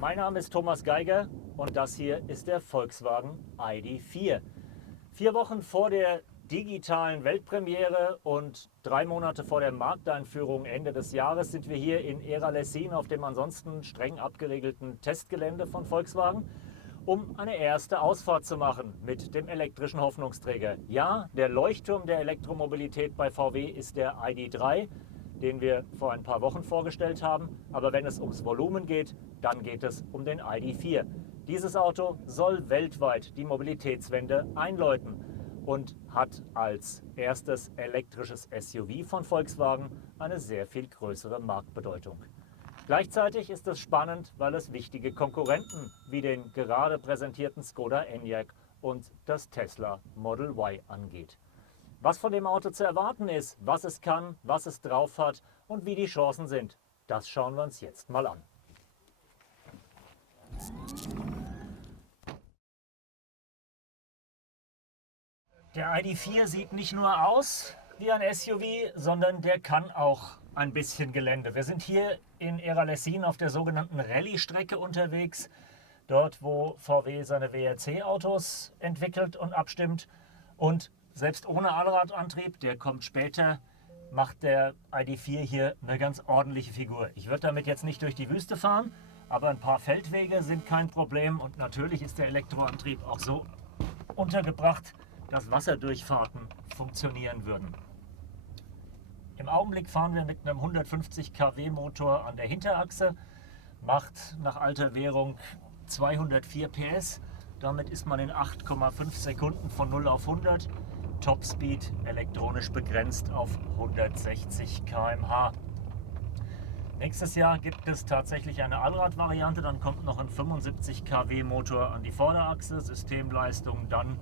Mein Name ist Thomas Geiger und das hier ist der Volkswagen ID.4. 4 Wochen vor der digitalen Weltpremiere und 3 Monate vor der Markteinführung Ende des Jahres sind wir hier in Eralessin auf dem ansonsten streng abgeregelten Testgelände von Volkswagen, um eine erste Ausfahrt zu machen mit dem elektrischen Hoffnungsträger. Ja, der Leuchtturm der Elektromobilität bei VW ist der ID.3, den wir vor ein paar Wochen vorgestellt haben. Aber wenn es ums Volumen geht, dann geht es um den ID.4. Dieses Auto soll weltweit die Mobilitätswende einläuten und hat als erstes elektrisches SUV von Volkswagen eine sehr viel größere Marktbedeutung. Gleichzeitig ist es spannend, weil es wichtige Konkurrenten wie den gerade präsentierten Skoda Enyaq und das Tesla Model Y angeht. Was von dem Auto zu erwarten ist, was es kann, was es drauf hat und wie die Chancen sind, das schauen wir uns jetzt mal an. Der ID.4 sieht nicht nur aus wie ein SUV, sondern der kann auch ein bisschen Gelände. Wir sind hier in Eralessin auf der sogenannten Rallye-Strecke unterwegs, dort wo VW seine WRC-Autos entwickelt und abstimmt. Und selbst ohne Allradantrieb, der kommt später, macht der ID.4 hier eine ganz ordentliche Figur. Ich würde damit jetzt nicht durch die Wüste fahren, aber ein paar Feldwege sind kein Problem und natürlich ist der Elektroantrieb auch so untergebracht, dass Wasserdurchfahrten funktionieren würden. Im Augenblick fahren wir mit einem 150 kW Motor an der Hinterachse, macht nach alter Währung 204 PS. Damit ist man in 8,5 Sekunden von 0 auf 100. Topspeed elektronisch begrenzt auf 160 km/h. Nächstes Jahr gibt es tatsächlich eine Allradvariante, dann kommt noch ein 75 kW Motor an die Vorderachse, Systemleistung dann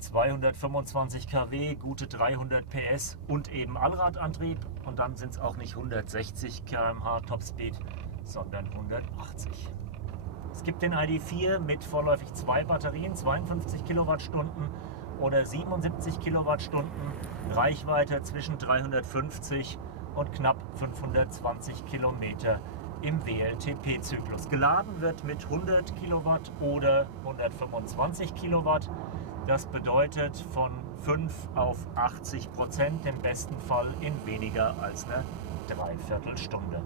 225 kW, gute 300 PS und eben Allradantrieb. Und dann sind es auch nicht 160 km/h Topspeed, sondern 180. Es gibt den ID.4 mit vorläufig 2 Batterien, 52 Kilowattstunden oder 77 Kilowattstunden, Reichweite zwischen 350 und knapp 520 Kilometer im WLTP-Zyklus. Geladen wird mit 100 Kilowatt oder 125 Kilowatt. Das bedeutet von 5 auf 80%, im besten Fall in weniger als einer Dreiviertelstunde.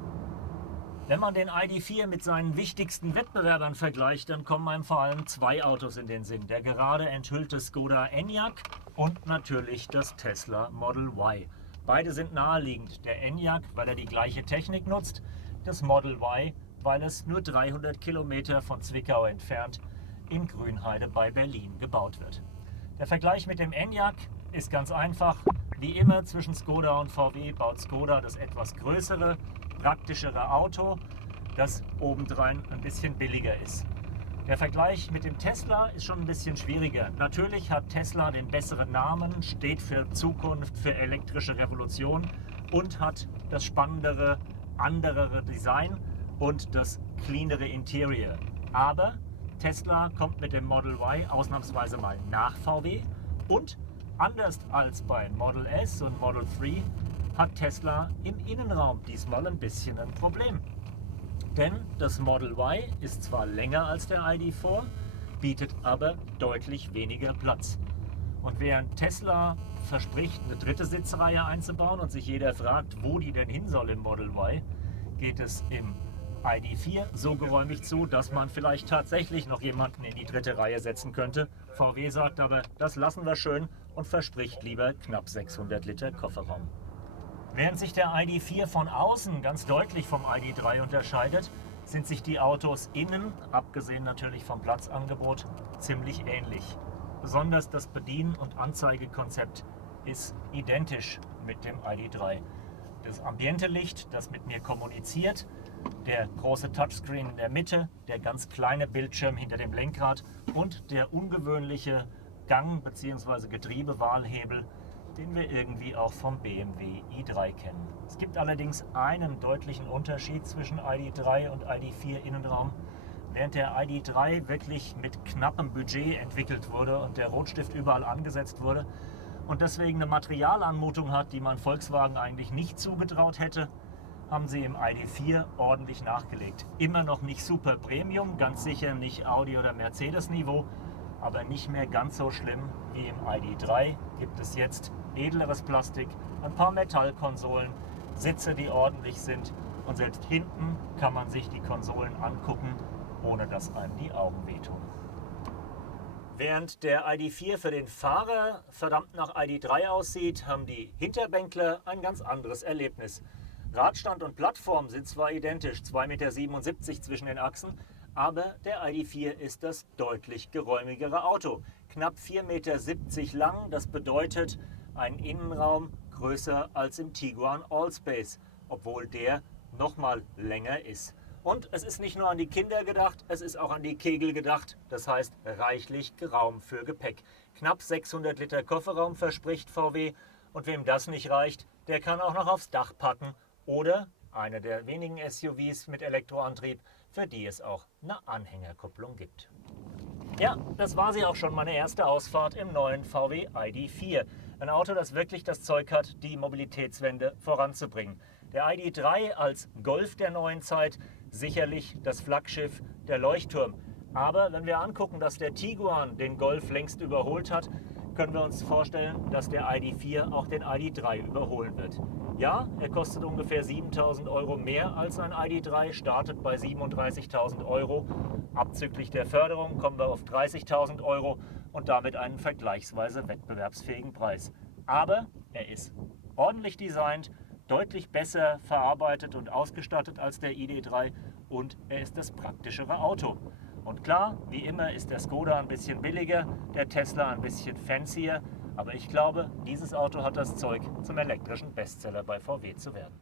Wenn man den ID.4 mit seinen wichtigsten Wettbewerbern vergleicht, dann kommen einem vor allem 2 Autos in den Sinn. Der gerade enthüllte Skoda Enyaq und natürlich das Tesla Model Y. Beide sind naheliegend. Der Enyaq, weil er die gleiche Technik nutzt, das Model Y, weil es nur 300 Kilometer von Zwickau entfernt in Grünheide bei Berlin gebaut wird. Der Vergleich mit dem Enyaq ist ganz einfach. Wie immer zwischen Skoda und VW baut Skoda das etwas größere, praktischere Auto, das obendrein ein bisschen billiger ist. Der Vergleich mit dem Tesla ist schon ein bisschen schwieriger. Natürlich hat Tesla den besseren Namen, steht für Zukunft, für elektrische Revolution und hat das spannendere, anderere Design und das cleanere Interior. Aber Tesla kommt mit dem Model Y ausnahmsweise mal nach VW und anders als bei Model S und Model 3 hat Tesla im Innenraum diesmal ein bisschen ein Problem. Denn das Model Y ist zwar länger als der ID.4, bietet aber deutlich weniger Platz. Und während Tesla verspricht, eine dritte Sitzreihe einzubauen und sich jeder fragt, wo die denn hin soll im Model Y, geht es im ID.4 so geräumig zu, dass man vielleicht tatsächlich noch jemanden in die dritte Reihe setzen könnte. VW sagt aber, das lassen wir schön und verspricht lieber knapp 600 Liter Kofferraum. Während sich der ID.4 von außen ganz deutlich vom ID.3 unterscheidet, sind sich die Autos innen, abgesehen natürlich vom Platzangebot, ziemlich ähnlich. Besonders das Bedien- und Anzeigekonzept ist identisch mit dem ID.3. Das Ambientelicht, das mit mir kommuniziert, der große Touchscreen in der Mitte, der ganz kleine Bildschirm hinter dem Lenkrad und der ungewöhnliche Gang- bzw. Getriebewahlhebel, den wir irgendwie auch vom BMW i3 kennen. Es gibt allerdings einen deutlichen Unterschied zwischen ID.3 und ID.4 Innenraum. Während der ID.3 wirklich mit knappem Budget entwickelt wurde und der Rotstift überall angesetzt wurde und deswegen eine Materialanmutung hat, die man Volkswagen eigentlich nicht zugetraut hätte, haben sie im ID.4 ordentlich nachgelegt. Immer noch nicht super Premium, ganz sicher nicht Audi oder Mercedes Niveau, aber nicht mehr ganz so schlimm wie im ID.3. Gibt es jetzt edleres Plastik, ein paar Metallkonsolen, Sitze, die ordentlich sind und selbst hinten kann man sich die Konsolen angucken, ohne dass einem die Augen wehtun. Während der ID.4 für den Fahrer verdammt nach ID.3 aussieht, haben die Hinterbänkler ein ganz anderes Erlebnis. Radstand und Plattform sind zwar identisch, 2,77 Meter zwischen den Achsen, aber der ID.4 ist das deutlich geräumigere Auto. Knapp 4,70 Meter lang, das bedeutet ein Innenraum größer als im Tiguan Allspace, obwohl der nochmal länger ist. Und es ist nicht nur an die Kinder gedacht, es ist auch an die Kegel gedacht, das heißt reichlich Raum für Gepäck. Knapp 600 Liter Kofferraum verspricht VW und wem das nicht reicht, der kann auch noch aufs Dach packen oder eine der wenigen SUVs mit Elektroantrieb, für die es auch eine Anhängerkupplung gibt. Ja, das war sie auch schon, meine erste Ausfahrt im neuen VW ID.4. Ein Auto, das wirklich das Zeug hat, die Mobilitätswende voranzubringen. Der ID.3 als Golf der neuen Zeit, sicherlich das Flaggschiff, der Leuchtturm. Aber wenn wir angucken, dass der Tiguan den Golf längst überholt hat, können wir uns vorstellen, dass der ID.4 auch den ID.3 überholen wird. Ja, er kostet ungefähr 7.000 Euro mehr als ein ID.3, startet bei 37.000 Euro. Abzüglich der Förderung kommen wir auf 30.000 Euro und damit einen vergleichsweise wettbewerbsfähigen Preis. Aber er ist ordentlich designt, deutlich besser verarbeitet und ausgestattet als der ID.3 und er ist das praktischere Auto. Und klar, wie immer ist der Skoda ein bisschen billiger, der Tesla ein bisschen fancier, aber ich glaube, dieses Auto hat das Zeug, zum elektrischen Bestseller bei VW zu werden.